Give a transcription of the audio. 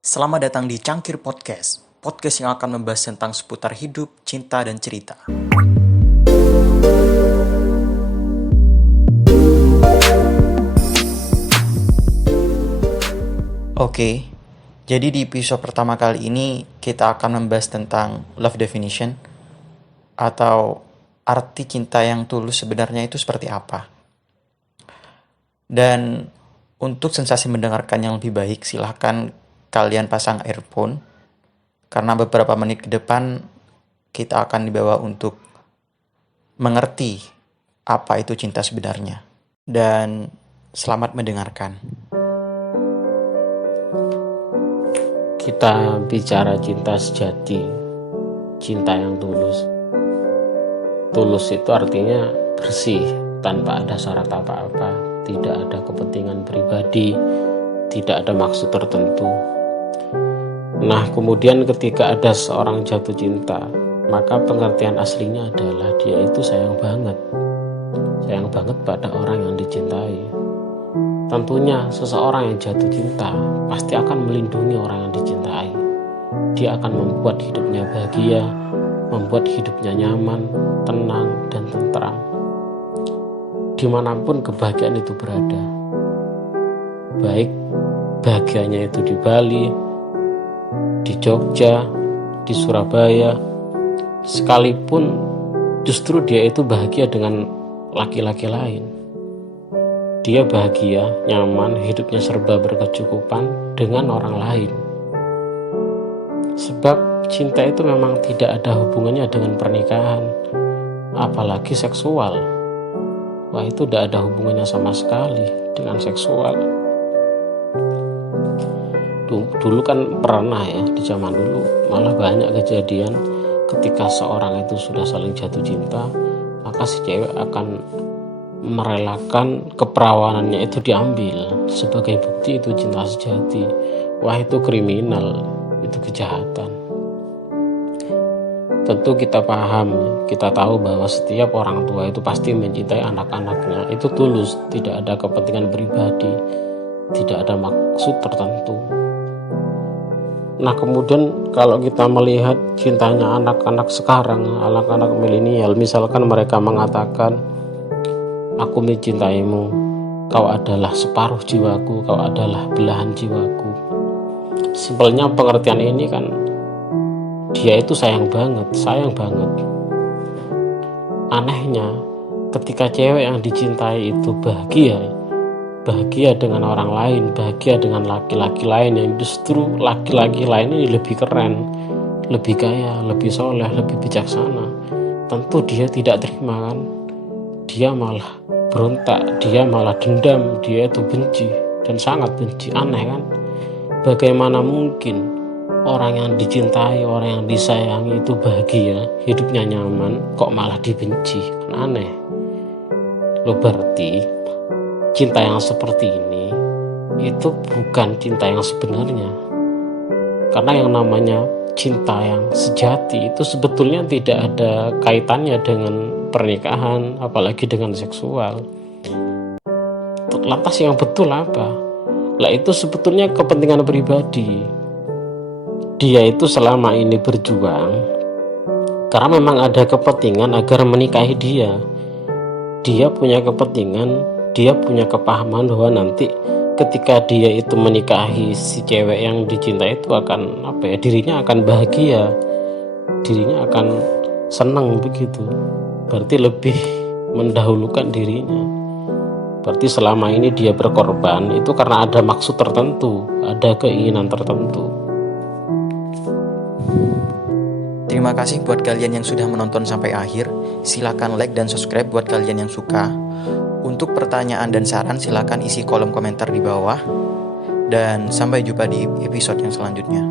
Selamat datang di Cangkir Podcast, podcast yang akan membahas tentang seputar hidup, cinta, dan cerita. Oke, jadi di episode pertama kali ini kita akan membahas tentang love definition atau arti cinta yang tulus sebenarnya itu seperti apa. Dan untuk sensasi mendengarkan yang lebih baik, silahkan kalian pasang earphone, karena beberapa menit ke depan kita akan dibawa untuk mengerti apa itu cinta sebenarnya. Dan selamat mendengarkan. Kita bicara cinta sejati, cinta yang tulus. Tulus itu artinya bersih, tanpa ada syarat apa-apa, tidak ada kepentingan pribadi, tidak ada maksud tertentu. Nah, kemudian ketika ada seorang jatuh cinta, maka pengertian aslinya adalah dia itu sayang banget pada orang yang dicintai. Tentunya seseorang yang jatuh cinta pasti akan melindungi orang yang dicintai. Dia akan membuat hidupnya bahagia, membuat hidupnya nyaman, tenang, dan tentram. Dimanapun kebahagiaan itu berada, baik bahagianya itu di Bali, di Jogja, di Surabaya, sekalipun justru dia itu bahagia dengan laki-laki lain. Dia bahagia, nyaman, hidupnya serba berkecukupan dengan orang lain. Sebab cinta itu memang tidak ada hubungannya dengan pernikahan, apalagi seksual. Wah, itu tidak ada hubungannya sama sekali dengan seksual. Dulu kan pernah ya, di zaman dulu malah banyak kejadian ketika seorang itu sudah saling jatuh cinta, maka si cewek akan merelakan keperawanannya itu diambil sebagai bukti itu cinta sejati. Wah, itu kriminal, itu kejahatan. Tentu kita paham, kita tahu bahwa setiap orang tua itu pasti mencintai anak-anaknya, itu tulus, tidak ada kepentingan pribadi, tidak ada maksud tertentu. Nah, kemudian kalau kita melihat cintanya anak-anak sekarang, anak-anak milenial, misalkan mereka mengatakan, "Aku mencintaimu, kau adalah separuh jiwaku, kau adalah belahan jiwaku." Simpelnya pengertian ini kan, dia itu sayang banget. Anehnya, ketika cewek yang dicintai itu bahagia dengan orang lain, bahagia dengan laki-laki lain yang justru laki-laki lain ini lebih keren, lebih kaya, lebih soleh, lebih bijaksana, tentu dia tidak terima kan. Dia malah berontak, dia malah dendam, dia itu benci dan sangat benci. Aneh kan? Bagaimana mungkin orang yang dicintai, orang yang disayangi itu bahagia, hidupnya nyaman, kok malah dibenci? Kan aneh. Loh, berarti cinta yang seperti ini itu bukan cinta yang sebenarnya. Karena yang namanya cinta yang sejati itu sebetulnya tidak ada kaitannya dengan pernikahan, apalagi dengan seksual. Lantas yang betul apa? Lah, itu sebetulnya kepentingan pribadi. Dia itu selama ini berjuang karena memang ada kepentingan agar menikahi dia. Dia punya kepentingan, dia punya kepahaman bahwa nanti ketika dia itu menikahi si cewek yang dicintai itu akan dirinya akan bahagia, dirinya akan senang begitu. Berarti lebih mendahulukan dirinya. Berarti selama ini dia berkorban itu karena ada maksud tertentu, ada keinginan tertentu. Terima kasih buat kalian yang sudah menonton sampai akhir. Silakan like dan subscribe buat kalian yang suka. Untuk pertanyaan dan saran silakan isi kolom komentar di bawah. Dan sampai jumpa di episode yang selanjutnya.